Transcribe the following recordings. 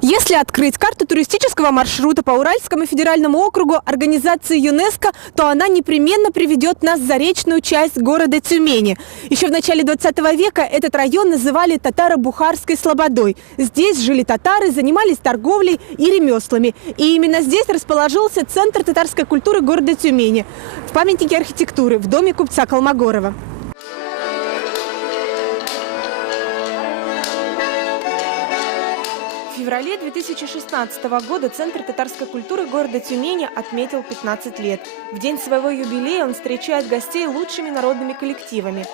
Если открыть карту туристического маршрута по Уральскому федеральному округу организации ЮНЕСКО, то она непременно приведет нас в заречную часть города Тюмени. Еще в начале 20 века этот район называли татаро-бухарской слободой. Здесь жили татары, занимались торговлей и ремеслами. И именно здесь расположился центр татарской культуры города Тюмени. В памятнике архитектуры в доме купца Колмогорова. В феврале 2016 года Центр татарской культуры города Тюмени отметил 15 лет. В день своего юбилея он встречает гостей лучшими народными коллективами.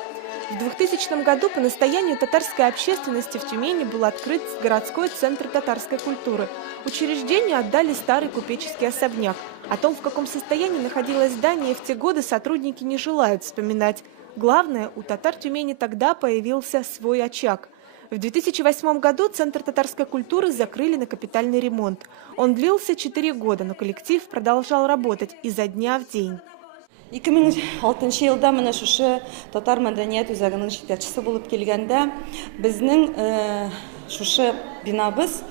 В 2000 году по настоянию татарской общественности в Тюмени был открыт городской центр татарской культуры. Учреждению отдали старый купеческий особняк. О том, в каком состоянии находилось здание в те годы, сотрудники не желают вспоминать. Главное, у татар Тюмени тогда появился свой очаг. В 2008 году Центр татарской культуры закрыли на капитальный ремонт. Он длился 4 года, но коллектив продолжал работать изо дня в день. 2006 елда менә шушы татар мәдәният үзәгенең җитәкчесе булып килгәндә безнең шушы бинабыз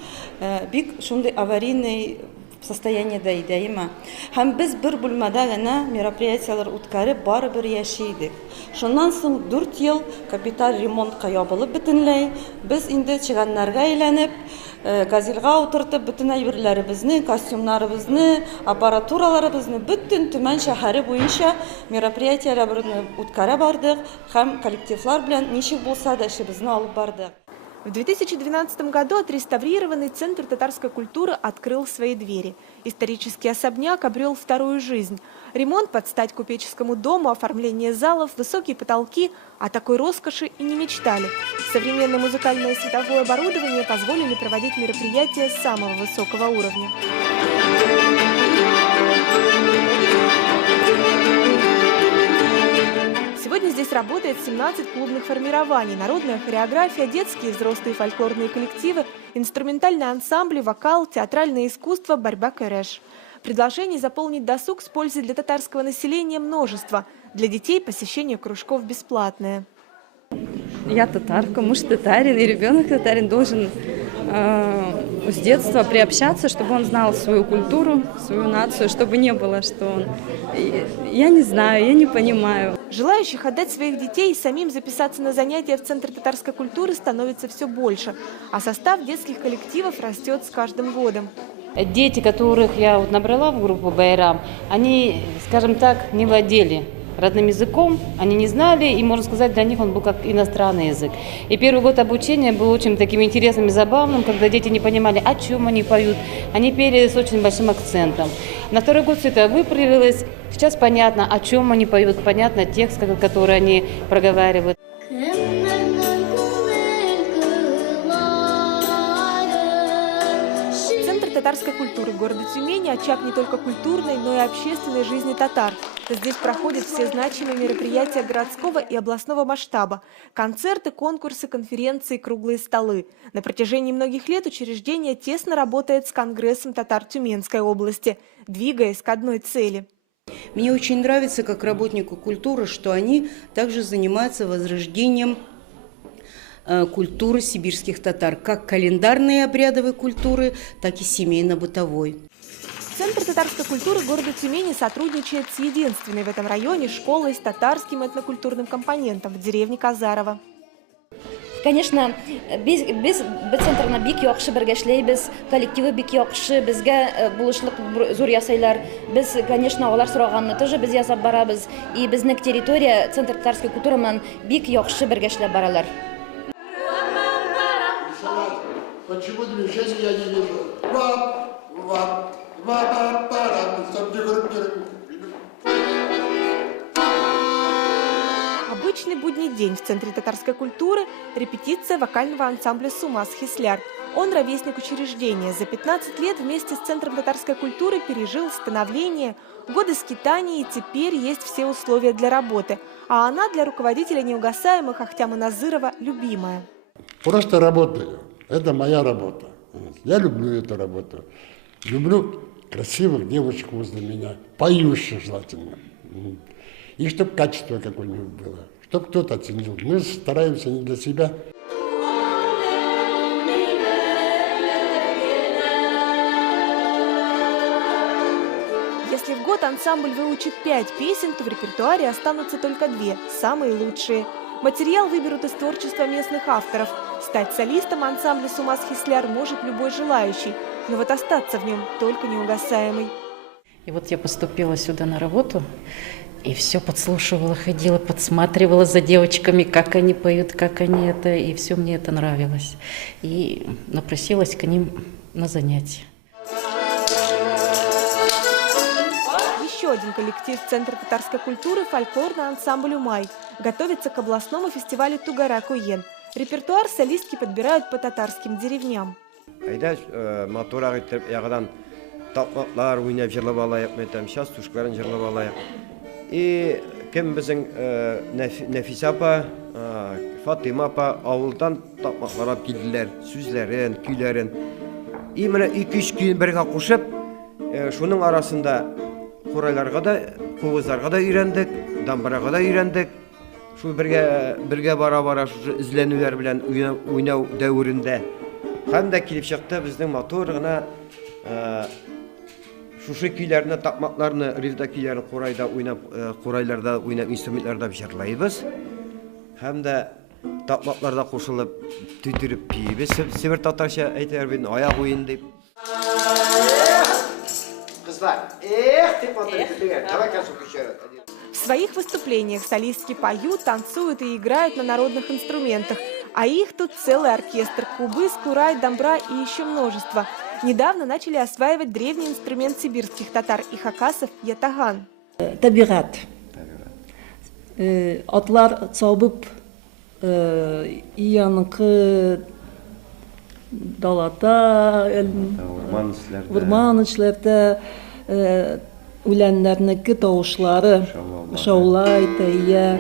бик шундый аварийный состояниедә иде има. Һәм без бер бүлмәдә генә мероприятиялар үткәреп барыбер яши идек. Шуннан соң 4 ел капиталь ремонтка ябылып бөтенләй, без инде чыганнарга әйләнеп, газельга утыртып бөтен әйберләребезне, костюмнарыбызны, аппаратураларыбызны бөтен Төмән шәһәре буенча мероприятияларны үткәрә бардык һәм коллективлар белән ничек булса да эшебезне алып бардык. В 2012 году отреставрированный Центр татарской культуры открыл свои двери. Исторический особняк обрел вторую жизнь. Ремонт под стать купеческому дому, оформление залов, высокие потолки. О такой роскоши и не мечтали. Современное музыкальное и световое оборудование позволили проводить мероприятия самого высокого уровня. Сегодня здесь работает 17 клубных формирований, народная хореография, детские и взрослые фольклорные коллективы, инструментальные ансамбли, вокал, театральное искусство, борьба кэрэш. Предложений заполнить досуг с пользой для татарского населения множество. Для детей посещение кружков бесплатное. Я татарка, муж татарин, и ребенок татарин должен с детства приобщаться, чтобы он знал свою культуру, свою нацию, чтобы не было, что он... Я не знаю, я не понимаю. Желающих отдать своих детей и самим записаться на занятия в Центр татарской культуры становится все больше, а состав детских коллективов растет с каждым годом. Дети, которых я набрала в группу Байрам, они, скажем так, не владели родным языком, они не знали, и, можно сказать, для них он был как иностранный язык. И первый год обучения был очень таким интересным и забавным, когда дети не понимали, о чем они поют. Они пели с очень большим акцентом. На второй год все это выправилось. Сейчас понятно, о чем они поют, понятно текст, который они проговаривают. Центр татарской культуры города Тюмени – очаг не только культурной, но и общественной жизни татар. Здесь проходят все значимые мероприятия городского и областного масштаба – концерты, конкурсы, конференции, круглые столы. На протяжении многих лет учреждение тесно работает с Конгрессом татар Тюменской области, двигаясь к одной цели. Мне очень нравится, как работнику культуры, что они также занимаются возрождением культуры сибирских татар, как календарной обрядовой культуры, так и семейно-бытовой. Центр татарской культуры города Тюмени сотрудничает с единственной в этом районе школой с татарским этнокультурным компонентом в деревне Казарова. Конечно, без центрна бик яхшы бергә эшләйбез, коллективы бик яхшы, безгә булышлык зур ясайлар. Без, конечно, алар сораганны тоже без ясап барабыз. И безнең территория центр татарской культуры белән бик яхшы бергә эшләп баралар. Почему движения я не вижу? Обычный будний день в Центре татарской культуры – репетиция вокального ансамбля «Сумас Хисляр». Он ровесник учреждения. За 15 лет вместе с Центром татарской культуры пережил становление, годы скитаний, и теперь есть все условия для работы. А она для руководителя неугасаемых Ахтяма Назырова любимая. Просто работаю. Это моя работа. Я люблю эту работу. Люблю красивых девочек возле меня, поющих желательно. И чтобы качество какое-нибудь было, чтобы кто-то оценил. Мы стараемся не для себя. Если в год ансамбль выучит 5 песен, то в репертуаре останутся только 2, самые лучшие. Материал выберут из творчества местных авторов. Стать солистом ансамбля «Сумас Хисляр» может любой желающий, но вот остаться в нем только неугасаемый. И вот я поступила сюда на работу, и все подслушивала, ходила, подсматривала за девочками, как они поют, как они это, и все мне это нравилось. И напросилась к ним на занятия. Еще один коллектив Центра татарской культуры – фольклорный ансамбль «Умай». Готовится к областному фестивалю «Тугара-Куен». Репертуар солистки подбирают по татарским деревням. Tapmaklar oynayıp jırlap alayıp metem, şas tuşkların jırlap alayıp. Kim bizim Nefise apa, Fatıma apa avuldan tapmaklar alıp geldiler. Süzlerin, küylerin. Mine 2-3 gün birge koşup, şunun arasında koraylarga da, kovuzlarga da öğrendik, dambaraga da öğrendik. Şu birge bara şu izlenüler bilen oynav dövründe. Hem de kilip çıktı bizden motoruna şu kuylarını, tapmaklarını, rivda kuylarını koraylarda oynayıp, instrumentlarda pişirleyibiz. Hem de tapmaklarda koşulup, tütürüp piyibiz. Sever Tatarşa aytar benim ayak oyun deyip. Kızlar, В своих выступлениях солистки поют, танцуют и играют на народных инструментах. А их тут целый оркестр – кубыс, курай, дамбра и еще множество. Недавно начали осваивать древний инструмент сибирских татар и хакасов – ятаган. Табигат. Атлар сабып ияныкы далата, урман эшләрдә үләннәрнеке тавышлары шаулай тәйя,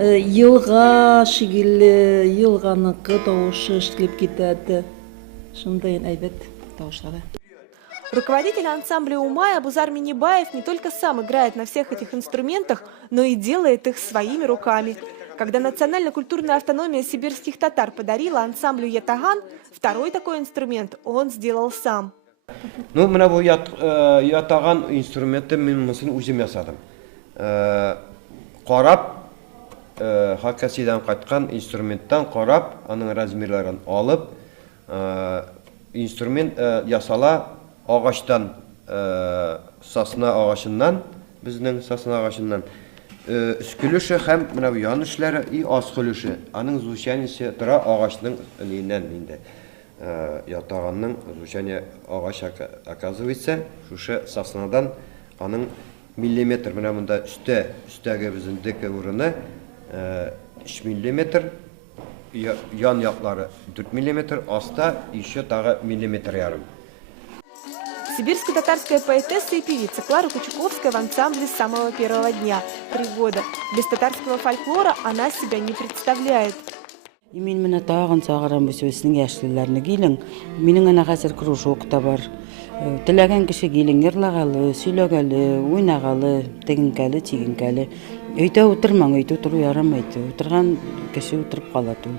елга шигелле, елганыкы тавышы ишетелеп китәде. Шундай әйбәт тавышлары. Руководитель ансамбля «Умай» Абузар Минибаев не только сам играет на всех этих инструментах, но и делает их своими руками. Когда национально-культурная автономия сибирских татар подарила ансамблю ятаган, второй такой инструмент он сделал сам. Ну, менә бу ятаган инструментты мин монысын үзем ясадым. Карап, Хакасидан кайткан инструменттан карап, аның размерларын алып, инструмент ясала агачтан, сосна агачыннан, безнең сосна агачыннан. Үскелеше һәм менә бу ян эшләре и аскылышы. Аның звучаниесе тора агачның иннән инде. Ятаганның звучание агач оказывается, шушы соснадан аның миллиметр менә монда өстәге безнең декә урыны 3 миллиметр, ян яклары 4 миллиметр, аста еще тагы миллиметр ярым. Сибирско-татарская поэтесса и певица Клара Кучуковская в ансамбле с самого первого дня – 3 года. Без татарского фольклора она себя не представляет. Мен менә тагын сагырам безнең яшьләрне килен. Минем ана хәзер кружок та бар. Теләгән кеше килен йырлагалы, сөйләгәле, уйнагалы, тегенкәле, тигенкәле. Өйдә утырмаң, өйдә утыру ярамый. Утырган кеше утырып кала түгел.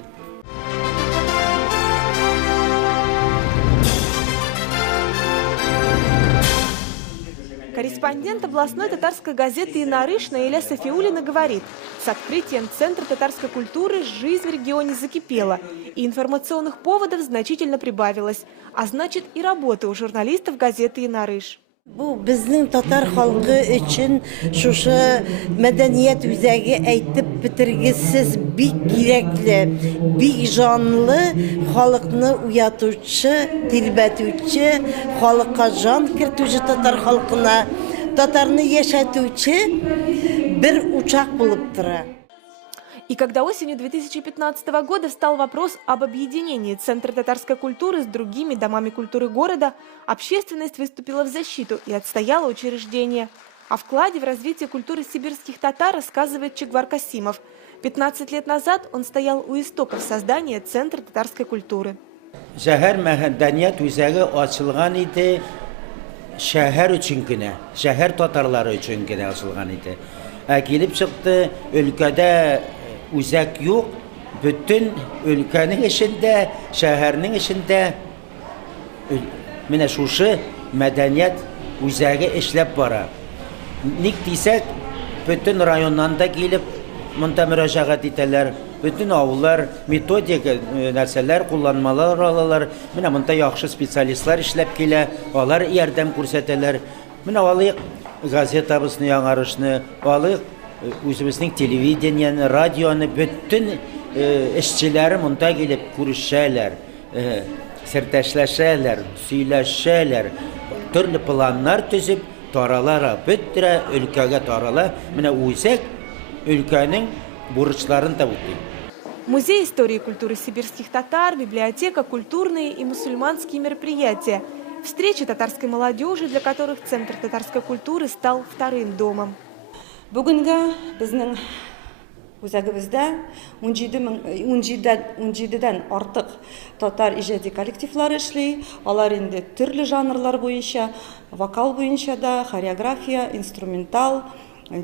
Корреспондент областной татарской газеты «Инарыш» Наиля Сафиуллина говорит, с открытием Центра татарской культуры жизнь в регионе закипела, и информационных поводов значительно прибавилось, а значит и работы у журналистов газеты «Инарыш». Bu bizning tatar xalqı için şuşa medeniyet üzeri әйтеп bitirgisiz bik gerekli, bik canlı, халыкны уятучы, тирбәтүче, халыкка жан кертүче татар халкына, татарны яшәтүче bir учак булып тора. И когда осенью 2015 года встал вопрос об объединении Центра татарской культуры с другими домами культуры города, общественность выступила в защиту и отстояла учреждение. О вкладе в развитие культуры сибирских татар рассказывает Чегвар Касимов. 15 лет назад он стоял у истоков создания Центра татарской культуры. Шәһәр мәдәният үзәге ачылган иде, шәһәр өчен генә, шәһәр татарлары өчен генә ачылган иде. Килеп чыкты, өлкәдә үзәк юк, bütün өлкәнең эчендә, шәһәрнең эчендә менә шушы мәдәният үзәге эшләп бара. ник дисәк, бөтен районнан да килеп, монда мөрәҗәгать итәләр. Бөтен авыллар методик нәрсәләр, кулланмалар алалар. Менә монда яхшы специалистлар эшләп килә, алар ярдәм күрсәтәләр. Менә алыйк газетабызны яңарышны, алыйк үзебезнең телевидениене, радионы, бөтен эшчеләр монда килеп күрешәләр, сәрдәшләшәләр, сөйләшәләр, төрле планнар төзеп, таралара, бөттерә өлкәгә тарала. Менә үзәк өлкәнең бурычларын да үти. Музей истории и культуры сибирских татар, библиотека, культурные и мусульманские мероприятия. Встречи татарской молодежи, для которых Центр татарской культуры стал вторым домом. Бүгінгі біздің үзәгімізде 17-ден артық татар ижади коллективлар эшли. Алар инде төрле жанрлар буенча, вокал буенча да, хореография, инструментал,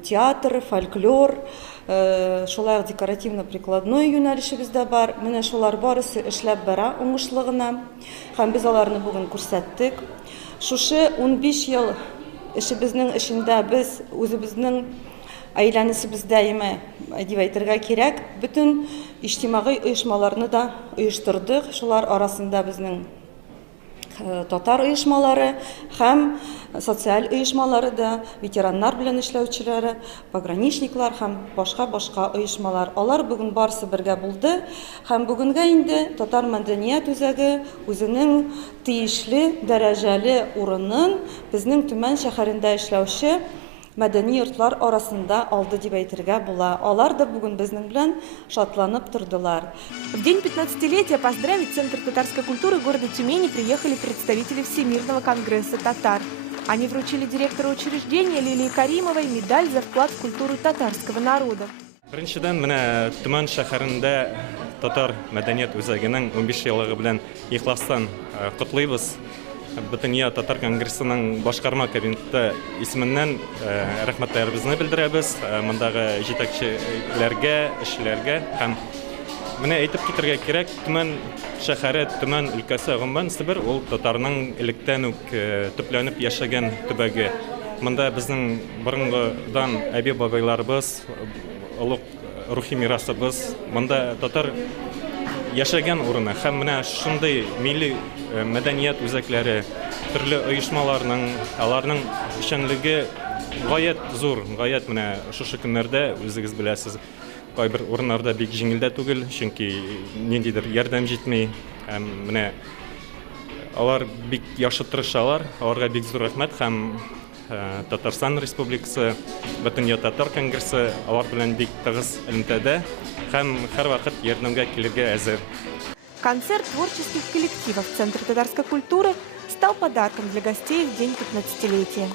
театр, фольклор, шулай декоративно-прикладной юнәлешебездә бар. Менә шулар барысы эшләп бара уңышлыгына. Һәм без аларны бүген күрсәттек. Шушы 15 ел эшебезнең эшендә без үзебезнең әйләнешебездә дип әйтергә кирәк, бөтен иҗтимагый оешмаларны да оештырдык. Шулар арасында безнең татар оешмалары һәм социаль оешмалары да, ветераннар белән эшләүчеләре, пограничниклар һәм башка оешмалар. Алар бүген барысы бергә булды һәм бүгенгә инде татар мәдәният үзәге үзенең тиешле дәрәҗәле урынын безнең Төмән шәһәрендә эшләүче мәдәни йортлар арасында алды дип әйтергә була. Алар да бүген безнең белән шатланып тордылар. В день 15-летия поздравить Центр татарской культуры города Тюмени приехали представители Всемирного конгресса татар. Они вручили директору учреждения Лилии Каримовой медаль за вклад в культуру татарского народа. Беренчедән, менә Төмән шәһәрендә татар мәдәният үзәгенең 15 еллыгы белән ихластан котлыйбыз. Бөтенья татар конгрессының башкарма кабинеты исеменнән рәхмәтләребезне белдерәбез мондагы җитәкчеләргә, эшчеләргә һәм менә әйтеп китәргә кирәк, Төмән шәһәре, Төмән өлкәсе гомумән Себер ул татарның электән үк төпләнеп яшәгән төбәге. Монда безнең борынгыдан әби-бабайларыбыз, олуг рухи мирасыбыз, монда татар яшәгән урыны һәм менә шундый милли мәдәният үзәкләре, төрле оешмаларның, аларның эшчәнлеге гаять зур, гаять менә шушы көннәрдә үзегез беләсез, кайбер урыннарда бик җиңел дә түгел, чөнки ниндидер ярдәм җитми. Менә алар бик яхшы тырышалар, аларга бик зур рәхмәт һәм Татарстан Республикасы, Бөтенья татар конгрессы алар белән бик тыгыз элемтәдә һәм һәрвакыт ярдәмгә килергә әзер. Концерт творческих коллективов Центра татарской культуры стал подарком для гостей в день 15-летия.